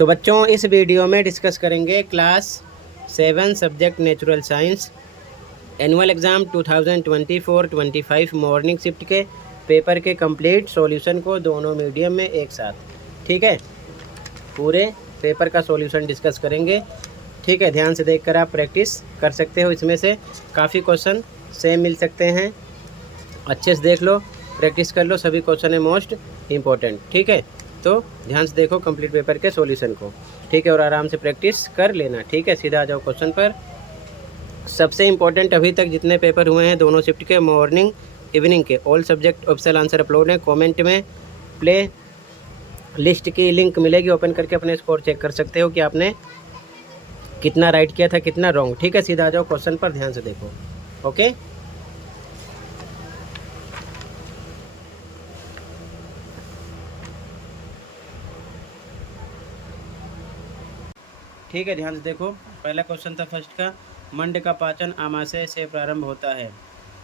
तो बच्चों इस वीडियो में डिस्कस करेंगे class 7 subject natural science annual exam 2024-25 morning shift के पेपर के कंप्लीट सॉल्यूशन को दोनों मीडियम में एक साथ। ठीक है, पूरे पेपर का सॉल्यूशन डिस्कस करेंगे। ठीक है, ध्यान से देखकर आप प्रैक्टिस कर सकते हो। इसमें से काफ़ी क्वेश्चन सेम मिल सकते हैं, अच्छे से देख लो, प्रैक्टिस कर लो। सभी क्वेश्चन है मोस्ट इम्पोर्टेंट। ठीक है, तो ध्यान से देखो कंप्लीट पेपर के सॉल्यूशन को। ठीक है, और आराम से प्रैक्टिस कर लेना। ठीक है, सीधा आ जाओ क्वेश्चन पर। सबसे इम्पोर्टेंट अभी तक जितने पेपर हुए हैं दोनों शिफ्ट के, मॉर्निंग इवनिंग के, all subject official answer upload है। कमेंट में प्ले लिस्ट की लिंक मिलेगी, ओपन करके अपने स्कोर चेक कर सकते हो कि आपने कितना राइट किया था, कितना रॉन्ग। ठीक है, सीधा आ जाओ क्वेश्चन पर, ध्यान से देखो। ओके, ठीक है, ध्यान से देखो। पहला क्वेश्चन था फर्स्ट का, मंड का पाचन आमाशय से प्रारंभ होता है,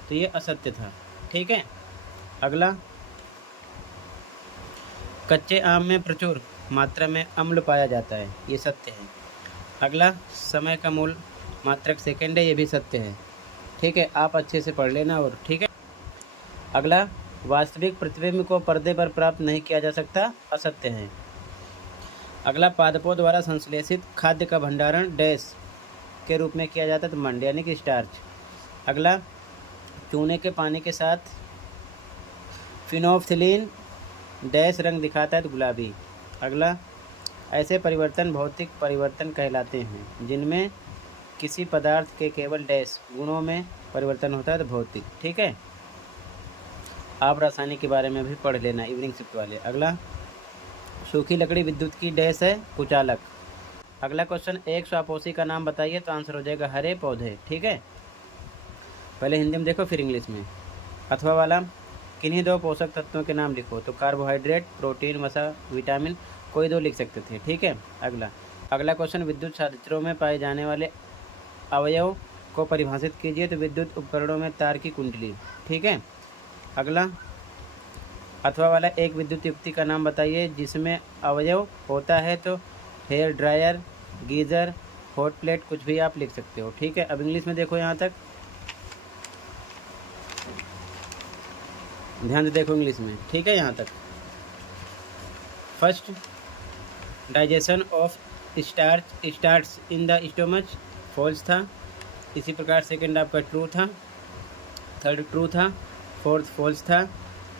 तो ये असत्य था। ठीक है, अगला, कच्चे आम में प्रचुर मात्रा में अम्ल पाया जाता है, ये सत्य है। अगला, समय का मूल मात्रक सेकंड है, ये भी सत्य है। ठीक है, आप अच्छे से पढ़ लेना। और ठीक है, अगला, वास्तविक प्रतिबिंब को पर्दे पर प्राप्त नहीं किया जा सकता, असत्य है। अगला, पादपों द्वारा संश्लेषित खाद्य का भंडारण डैश के रूप में किया जाता है, तो मंड यानी कि स्टार्च। अगला, चूने के पानी के साथ फिनोल्फथलीन डैश रंग दिखाता है, तो गुलाबी। अगला, ऐसे परिवर्तन भौतिक परिवर्तन कहलाते हैं जिनमें किसी पदार्थ के केवल डैश गुणों में परिवर्तन होता है, तो भौतिक। ठीक है, आप रासायनिक के बारे में भी पढ़ लेना इवनिंग शिफ्ट वाले। अगला, सूखी लकड़ी विद्युत की डैश है, कुचालक। अगला क्वेश्चन, एक स्वापोषी का नाम बताइए, तो आंसर हो जाएगा हरे पौधे। ठीक है, पहले हिंदी में देखो फिर इंग्लिश में। अथवा वाला, किन्हीं दो पोषक तत्वों के नाम लिखो, तो कार्बोहाइड्रेट, प्रोटीन, वसा, विटामिन, कोई दो लिख सकते थे। ठीक है, अगला क्वेश्चन, विद्युत संयंत्रों में पाए जाने वाले अवयव को परिभाषित कीजिए, तो विद्युत उपकरणों में तार की कुंडली। ठीक है, अगला, अथवा वाला, एक विद्युत युक्ति का नाम बताइए जिसमें अवयव होता है, तो hair dryer, geyser, hot plate, कुछ भी आप लिख सकते हो। ठीक है, अब इंग्लिश में देखो, यहाँ तक ध्यान से देखो इंग्लिश में। ठीक है, यहाँ तक first, digestion of starch in the stomach, false था। इसी प्रकार सेकंड आपका ट्रू था, थर्ड ट्रू था, फोर्थ फॉल्स था,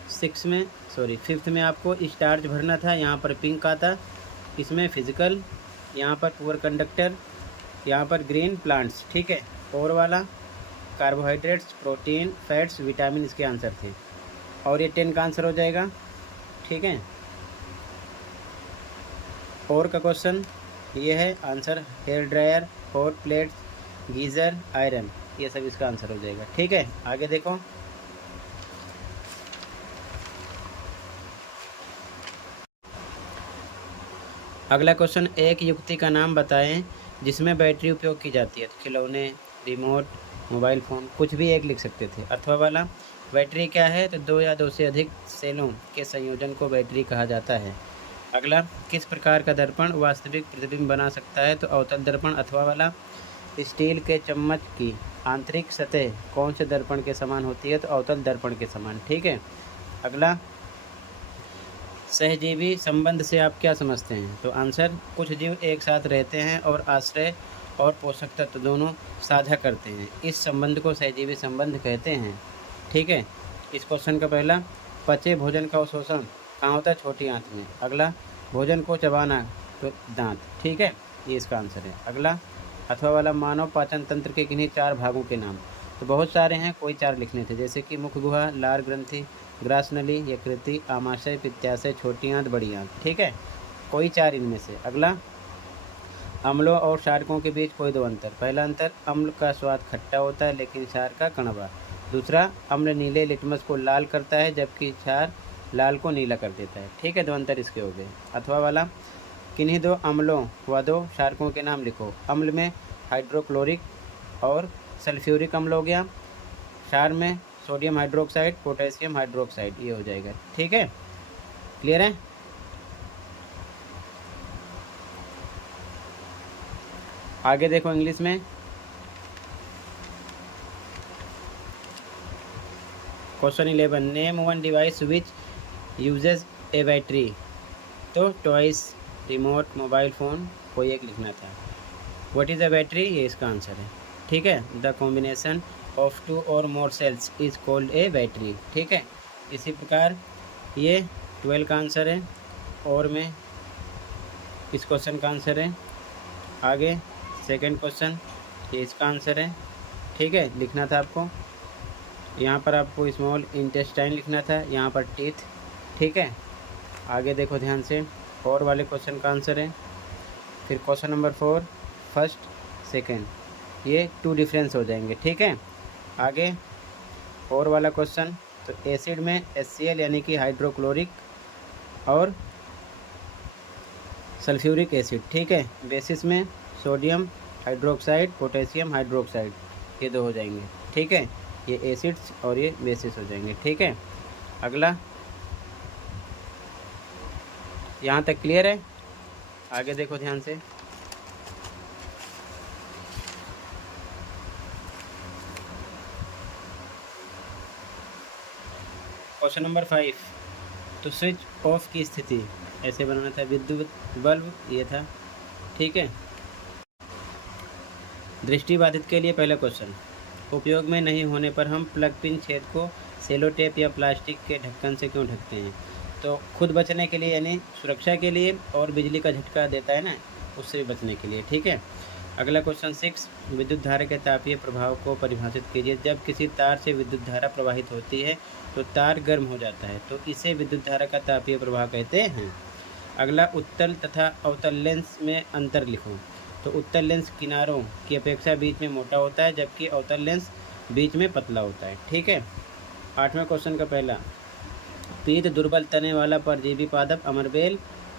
फिफ्थ में आपको स्टार्च भरना था, यहाँ पर पिंक आता, इसमें फिजिकल, यहाँ पर पुअर कंडक्टर, यहाँ पर ग्रीन प्लांट्स। ठीक है, और वाला कार्बोहाइड्रेट्स, प्रोटीन, फैट्स, विटामिन इसके आंसर थे, और ये 10 का आंसर हो जाएगा। ठीक है, और का क्वेश्चन ये है answer, hair dryer, hot plates, geyser, iron, ये सब इसका आंसर हो जाएगा। ठीक है, आगे देखो। अगला क्वेश्चन, एक युक्ति का नाम बताएं जिसमें बैटरी उपयोग की जाती है, तो खिलौने, रिमोट, मोबाइल फ़ोन, कुछ भी एक लिख सकते थे। अथवा वाला, बैटरी क्या है, तो दो या दो से अधिक सेलों के संयोजन को बैटरी कहा जाता है। अगला, किस प्रकार का दर्पण वास्तविक प्रतिबिंब बना सकता है, तो अवतल दर्पण। अथवा वाला, स्टील के चम्मच की आंतरिक सतह कौन से दर्पण के समान होती है, तो अवतल दर्पण के समान। ठीक है, अगला, सहजीवी संबंध से आप क्या समझते हैं, तो आंसर, कुछ जीव एक साथ रहते हैं और आश्रय और पोषक तत्व दोनों साझा करते हैं, इस संबंध को सहजीवी संबंध कहते हैं। ठीक है, इस क्वेश्चन का पहला, पचे भोजन का अवशोषण कहाँ होता है, छोटी आंत में। अगला, भोजन को चबाना, तो दांत। ठीक है, ये इसका आंसर है। अगला, अथवा वाला, मानव पाचन तंत्र के किन्हीं 4 भागों के नाम, तो बहुत सारे हैं, कोई 4 लिखने थे, जैसे कि मुख गुहा, लार ग्रंथि, ग्रास नली, यकृति, आमाशय, पित्ताशय, छोटी आंत, बड़ी आंत। ठीक है, कोई 4 इनमें से। अगला, अम्लों और क्षारकों के बीच कोई 2 अंतर। पहला अंतर, अम्ल का स्वाद खट्टा होता है लेकिन क्षार का कड़वा। दूसरा, अम्ल नीले लिटमस को लाल करता है जबकि क्षार लाल को नीला कर देता है। ठीक है, 2 अंतर इसके हो गए। अथवा वाला, किन्हीं 2 अम्लों व 2 क्षारकों के नाम लिखो। अम्ल में हाइड्रोक्लोरिक और सल्फ्यूरिक अम्ल हो गया, क्षार में सोडियम हाइड्रोक्साइड, पोटेशियम हाइड्रोक्साइड, ये हो जाएगा। ठीक है, क्लियर है। आगे देखो इंग्लिश में। Question 11, name one device which usage A battery. तो टॉयस, रिमोट, मोबाइल फ़ोन, कोई एक लिखना था। व्हाट इज़ अ बैटरी, ये इसका आंसर है। ठीक है, द कॉम्बिनेशन ऑफ टू और more cells is called a battery. ठीक है, इसी प्रकार ये 12 का आंसर है और में इस क्वेश्चन का आंसर है। आगे सेकंड क्वेश्चन, ये इसका आंसर है। ठीक है, लिखना था आपको, यहाँ पर आपको स्मॉल इंटेस्टाइन लिखना था, यहाँ पर टीथ। ठीक है, आगे देखो ध्यान से, और वाले क्वेश्चन का आंसर है। फिर क्वेश्चन नंबर 4, फर्स्ट सेकंड, ये 2 डिफरेंस हो जाएंगे। ठीक है, आगे और वाला क्वेश्चन, तो एसिड में HCl यानी कि हाइड्रोक्लोरिक और सल्फ्यूरिक एसिड। ठीक है, बेसिस में सोडियम हाइड्रोक्साइड, पोटेशियम हाइड्रोक्साइड, ये 2 हो जाएंगे। ठीक है, ये एसिड्स और ये बेसिस हो जाएंगे। ठीक है, अगला, यहाँ तक क्लियर है? आगे देखो ध्यान से। क्वेश्चन नंबर 5, तो स्विच ऑफ की स्थिति ऐसे बनाना था, विद्युत बल्ब ये था। ठीक है, दृष्टिबाधित के लिए पहला क्वेश्चन, उपयोग में नहीं होने पर हम प्लग पिन छेद को सेलो टेप या प्लास्टिक के ढक्कन से क्यों ढकते हैं? तो खुद बचने के लिए, यानी सुरक्षा के लिए, और बिजली का झटका देता है ना, उससे बचने के लिए। ठीक है, अगला क्वेश्चन 6, विद्युत धारा के तापीय प्रभाव को परिभाषित कीजिए। जब किसी तार से विद्युत धारा प्रवाहित होती है तो तार गर्म हो जाता है, तो इसे विद्युत धारा का तापीय प्रभाव कहते हैं। अगला, उत्तल तथा अवतल लेंस में अंतर लिखो। तो उत्तल लेंस किनारों की अपेक्षा बीच में मोटा होता है, जबकि अवतल लेंस बीच में पतला होता है। ठीक है, 8वें क्वेश्चन का पहला, पीत दुर्बल तने वाला परजीवी पादप अमरबेल।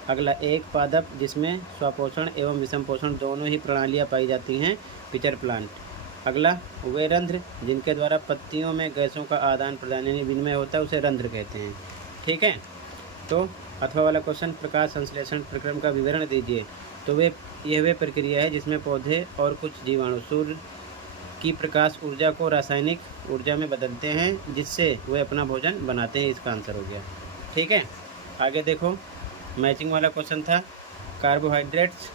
अगला, एक पादप जिसमें स्वपोषण एवं विषम पोषण दोनों ही प्रणालियाँ पाई जाती हैं, पिचर प्लांट। अगला, वे रंध्र जिनके द्वारा पत्तियों में गैसों का आदान प्रदान यानी विनिमय होता है, उसे रंध्र कहते हैं। ठीक है, तो अथवा वाला क्वेश्चन, प्रकाश संश्लेषण प्रक्रम का विवरण दीजिए। तो यह वे प्रक्रिया है जिसमें पौधे और कुछ जीवाणु सूर्य की प्रकाश ऊर्जा को रासायनिक ऊर्जा में बदलते हैं, जिससे वे अपना भोजन बनाते हैं। इसका आंसर हो गया। ठीक है, आगे देखो, मैचिंग वाला क्वेश्चन था, कार्बोहाइड्रेट्स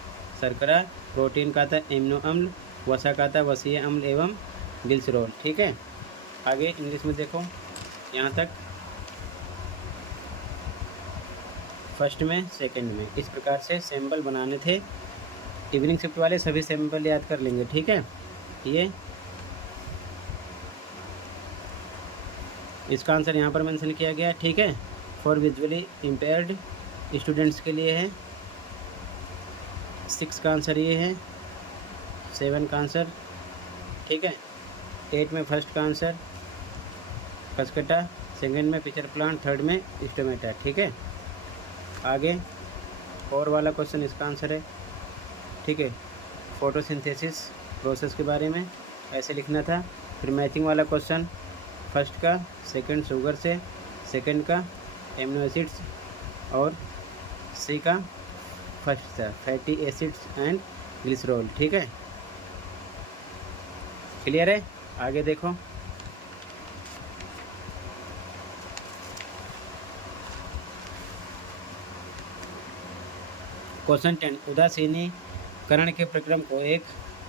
शर्करा, प्रोटीन का था एमिनो अम्ल, वसा का था वसीय अम्ल एवं ग्लिसरॉल। ठीक है, आगे इंग्लिश में देखो, यहाँ तक फर्स्ट में सेकंड में इस प्रकार से सैम्पल बनाने थे। इवनिंग शिफ्ट वाले सभी सैम्पल याद कर लेंगे। ठीक है, ये इसका आंसर यहाँ पर मेंशन किया गया। ठीक है, फॉर विजुअली इम्पेयर्ड स्टूडेंट्स के लिए है। 6 का आंसर ये है, 7 का आंसर। ठीक है, 8 में फर्स्ट का आंसर कसकटा, सेकंड में पिचर प्लांट, थर्ड में स्टोमेटा। ठीक है, आगे और वाला क्वेश्चन इसका आंसर है। ठीक है, फोटोसिंथेसिस प्रोसेस के बारे में ऐसे लिखना था। फिर मैचिंग वाला क्वेश्चन, फर्स्ट का सेकंड शुगर से, सेकंड का एमिनो एसिड्स और सी का फर्स्ट था फैटी एसिड्स एंड ग्लिसरॉल। ठीक है, क्लियर है? आगे देखो, क्वेश्चन 10, उदासीनीकरण के प्रक्रम को एक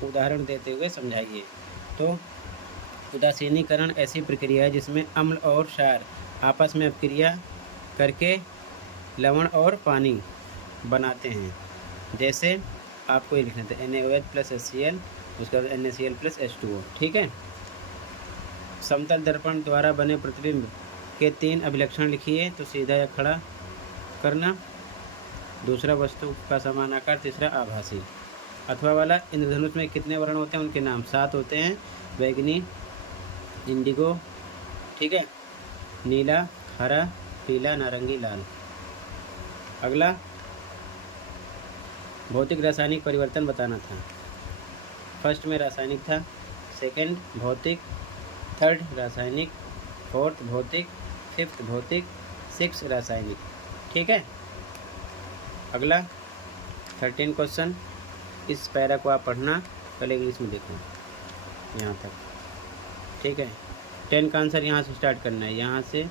उदाहरण देते हुए समझाइए। तो उदासीनीकरण ऐसी प्रक्रिया है जिसमें अम्ल और क्षार आपस में अपक्रिया करके लवण और पानी बनाते हैं। जैसे आपको ये लिखना था NaOH प्लस HCl, उसके बाद NaCl प्लस H2O। ठीक है, समतल दर्पण द्वारा बने प्रतिबिंब के 3 अभिलक्षण लिखिए। तो सीधा या खड़ा करना, दूसरा वस्तु का समान आकार, तीसरा आभासी। अथवा वाला, इंद्रधनुष में कितने वर्ण होते हैं, उनके नाम 7 होते हैं, बैगनी, इंडिगो, ठीक है, नीला, हरा, पीला, नारंगी, लाल। अगला, भौतिक रासायनिक परिवर्तन बताना था। फर्स्ट में रासायनिक था, सेकंड भौतिक, थर्ड रासायनिक, फोर्थ भौतिक, फिफ्थ भौतिक, 6 रासायनिक। ठीक है, अगला 13 क्वेश्चन, इस पैरा को आप पढ़ना, पहले इंग्लिश में देखो यहाँ तक, ठीक है। 10 का आंसर यहाँ से स्टार्ट करना है, यहाँ से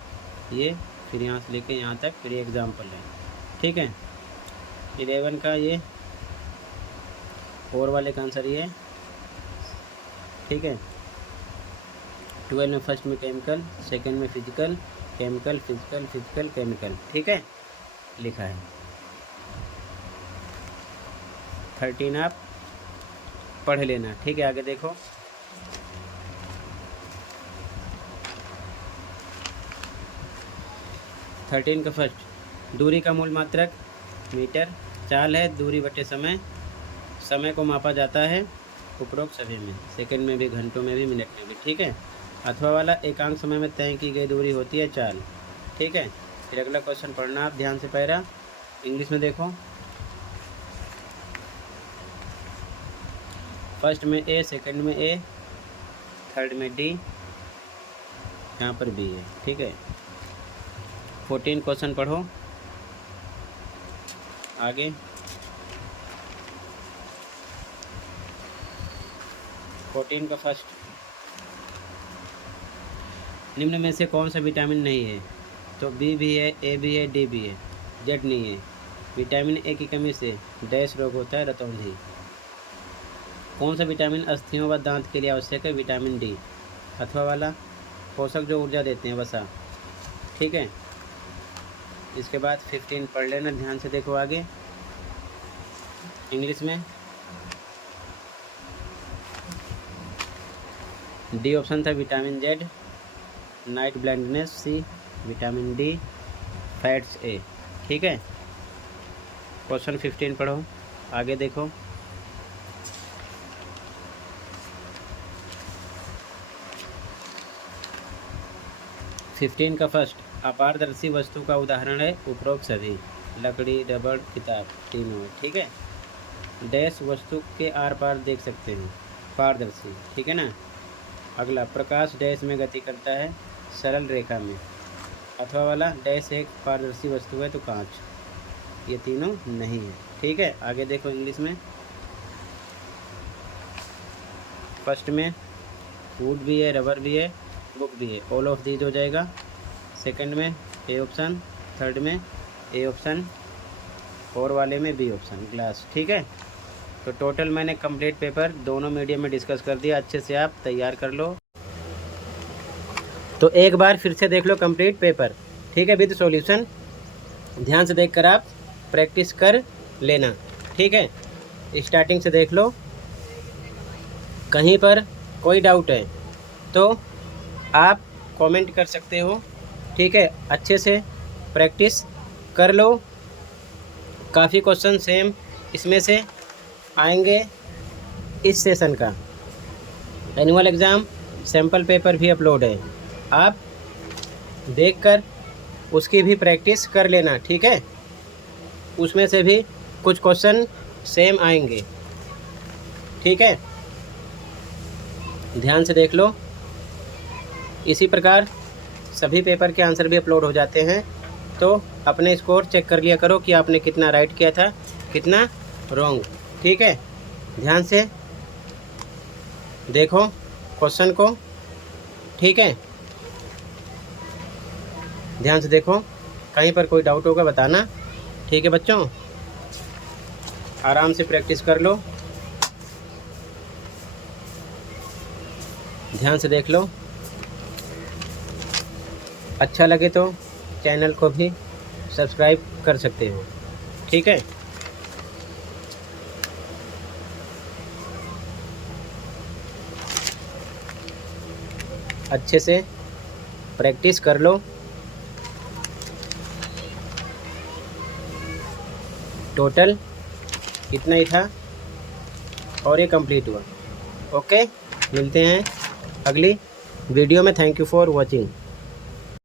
ये, फिर यहाँ से लेके यहाँ तक, फिर ये एग्जाम्पल है, ठीक है। 11 का ये 4 वाले का आंसर ये, ठीक है। 12 में फर्स्ट में केमिकल, सेकंड में physical, chemical physical, physical chemical, ठीक है, लिखा है। 13 आप पढ़ लेना, ठीक है। आगे देखो, थर्टीन का फर्स्ट, दूरी का मूल मात्रक मीटर, चाल है दूरी बटे समय, समय को मापा जाता है उपरोक्त सभी में, सेकंड में भी, घंटों में भी, मिनट में भी, ठीक है। अथवा वाला एकांक समय में तय की गई दूरी होती है चाल, ठीक है। फिर अगला क्वेश्चन पढ़ना आप ध्यान से, पैरा इंग्लिश में देखो। फर्स्ट में ए, सेकंड में ए, थर्ड में डी, यहाँ पर बी है, ठीक है। 14 क्वेश्चन पढ़ो आगे। प्रोटीन का फर्स्ट, निम्न में से कौन सा विटामिन नहीं है? तो बी भी है, ए भी है, डी भी है, जेड नहीं है। विटामिन ए की कमी से डैश रोग होता है, रतौंधी। कौन सा विटामिन अस्थियों व दांत के लिए आवश्यक है? Vitamin D. अथवा वाला पोषक जो ऊर्जा देते हैं, वसा, ठीक है। इसके बाद 15 पढ़ लेना, ध्यान से देखो आगे इंग्लिश में। डी ऑप्शन था विटामिन जेड, नाइट ब्लाइंडनेस सी, विटामिन डी, फैट्स ए, ठीक है। क्वेश्चन 15 पढ़ो आगे देखो। फिफ्टीन का फर्स्ट, अपारदर्शी वस्तु का उदाहरण है उपरोक्त सभी, लकड़ी, रबड़, किताब, तीनों, ठीक है। डैश वस्तु के आर पार देख सकते हैं, पारदर्शी, ठीक है ना। अगला, प्रकाश डैश में गति करता है, सरल रेखा में। अथवा वाला, डैश एक पारदर्शी वस्तु है तो कांच, ये तीनों नहीं है, ठीक है। आगे देखो इंग्लिश में। फर्स्ट में वुड भी है, रबर भी है, बुक भी है, ऑल ऑफ दीज हो जाएगा। सेकंड में ए ऑप्शन, थर्ड में ए ऑप्शन, फोर वाले में बी ऑप्शन, ग्लास, ठीक है। तो टोटल मैंने कंप्लीट पेपर दोनों मीडियम में डिस्कस कर दिया, अच्छे से आप तैयार कर लो। तो एक बार फिर से देख लो कंप्लीट पेपर, ठीक है, विद सॉल्यूशन। ध्यान से देखकर आप प्रैक्टिस कर लेना, ठीक है। स्टार्टिंग से देख लो, कहीं पर कोई डाउट है तो आप कमेंट कर सकते हो, ठीक है। अच्छे से प्रैक्टिस कर लो, काफ़ी क्वेश्चन सेम इसमें से आएंगे। इस सेशन का एनुअल एग्ज़ाम सैम्पल पेपर भी अपलोड है, आप देखकर उसकी भी प्रैक्टिस कर लेना, ठीक है। उसमें से भी कुछ क्वेश्चन सेम आएंगे, ठीक है, ध्यान से देख लो। इसी प्रकार सभी पेपर के आंसर भी अपलोड हो जाते हैं, तो अपने स्कोर चेक कर लिया करो कि आपने कितना राइट किया था, कितना रॉन्ग, ठीक है। ध्यान से देखो क्वेश्चन को, ठीक है, ध्यान से देखो, कहीं पर कोई डाउट होगा बताना, ठीक है बच्चों। आराम से प्रैक्टिस कर लो, ध्यान से देख लो। अच्छा लगे तो चैनल को भी सब्सक्राइब कर सकते हो, ठीक है। अच्छे से प्रैक्टिस कर लो। टोटल इतना ही था और ये कंप्लीट हुआ। ओके, मिलते हैं अगली वीडियो में। Thank you for watching.